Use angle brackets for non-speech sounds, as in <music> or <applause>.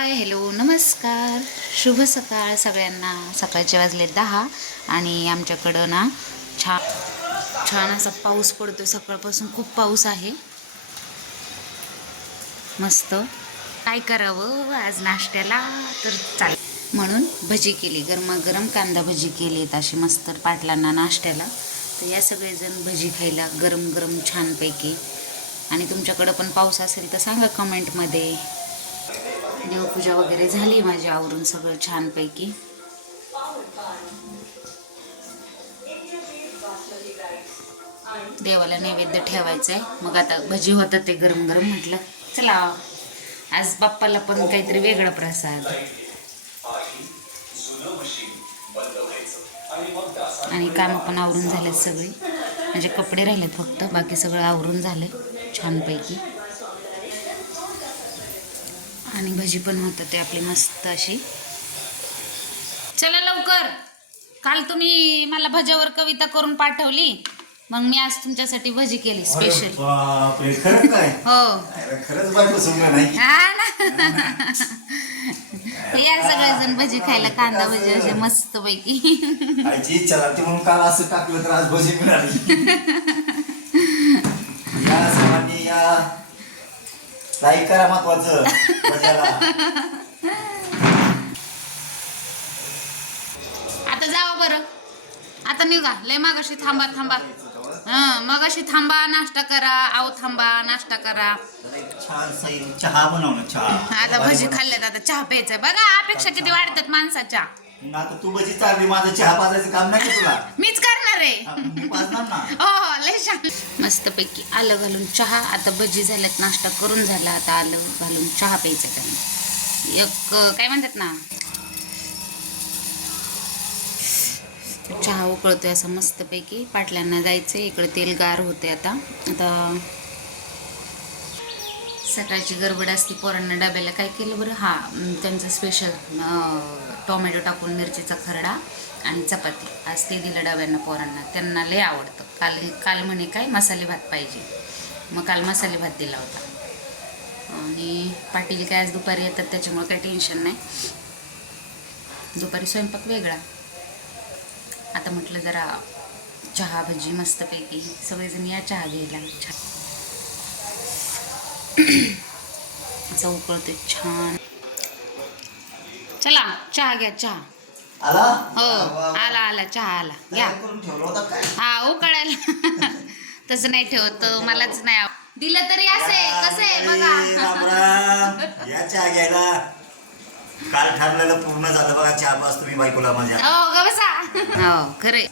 Hi hello नमस्कार. शुभ सकाळ सगळ्यांना. सकाळचे वाजले दहा आणि आमच्याकडं ना छान छान असा पाऊस पडतो सकाळपासून खूप पाऊस आहे. मस्त. काय करावं? आज नाश्त्याला तर चाल म्हणून भजी केली. गरमागरम कांदा भजी केलीत अशी मस्त पाटलांना नाश्त्याला. तर या सगळेजण भजी खायला गरम गरम छानपैकी. आणि तुमच्याकडं पण पाऊस असेल तर सांगा कमेंटमध्ये देवपूजा वगैरे झाली माझी आवरून सगळं छानपैकी. देवाला नैवेद्य ठेवायचं आहे मग आता भजी होतं ते गरम गरम म्हटलं चला. आज बाप्पाला पण काहीतरी वेगळा प्रसाद. आणि कामं पण आवरून झालेत सगळे. म्हणजे कपडे राहिलेत फक्त बाकी सगळं आवरून झालं छानपैकी. आणि भजी पण होतं ते आपली मस्त अशी. चला लवकर. काल तुम्ही मला भज्यावर कविता करून पाठवली. मग मी आज तुमच्यासाठी भजी केली स्पेशल हो. हा ना. या सगळेजण भजी खायला कांदा भजी असे मस्त पैकी आईची इच्छा लागते म्हणून काल असं टाकलं तर आज भजी मिळाली. <laughs> या सर्वांनी या लाईक करा महत्वाचं. आता जावं बरं. आता निघा. लय मागाशी थांबा थांबा. हं मगाशी थांबा नाश्ता करा. आव थांबा नाश्ता करा. छान चहा बनवणं चहा. आता भजी खाल्ल्यात आता चहा प्यायचंय. बघा अपेक्षा किती वाढतात माणसाच्या. तू भजी चालली माझं चहा पाजायचं काम नाही का तुला? हा, आहे हो, मस्तपैकी आलं घालून चहा. आता भजी झाल्यात नाश्ता करून झाला. आता आलं घालून चहा प्यायचा त्यांना एक काय म्हणतात ना? चहा उकळतोय असं मस्तपैकी. पाटल्यांना जायचं इकडे तेल गार होते आता. आता सकाळची गडबड असते. पोरांना डब्याला काय केलं बरं? हा त्यांचं स्पेशल टोमॅटो टाकून मिरचीचा खरडा आणि चपाती. आज ते दिलं डब्यांना पोरांना. त्यांना लय आवडतं. काल काल म्हणे काय मसाले भात पाहिजे. मग काल मसाले भात दिला होता. आणि पाटील काय आज दुपारी येतात त्याच्यामुळे काही टेन्शन नाही. दुपारी स्वयंपाक वेगळा. आता म्हटलं जरा चहा भजी मस्तपैकी सगळेजण या चहा घ्यायला. <clears throat> छान असं उकळतोय छान. चला चहा घ्या चहा. आला? हो. आला आला चहा आला. घ्या हा उकळायला. <laughs> तसं नाही ठेवत मला नाही दिलं तरी असं कसं आहे बघा. या चहा घ्यायला. काल ठरलेलं पूर्ण झालं बघा चहा पास तुम्ही बायकोला माझ्या. हो ग बसा. हो खरे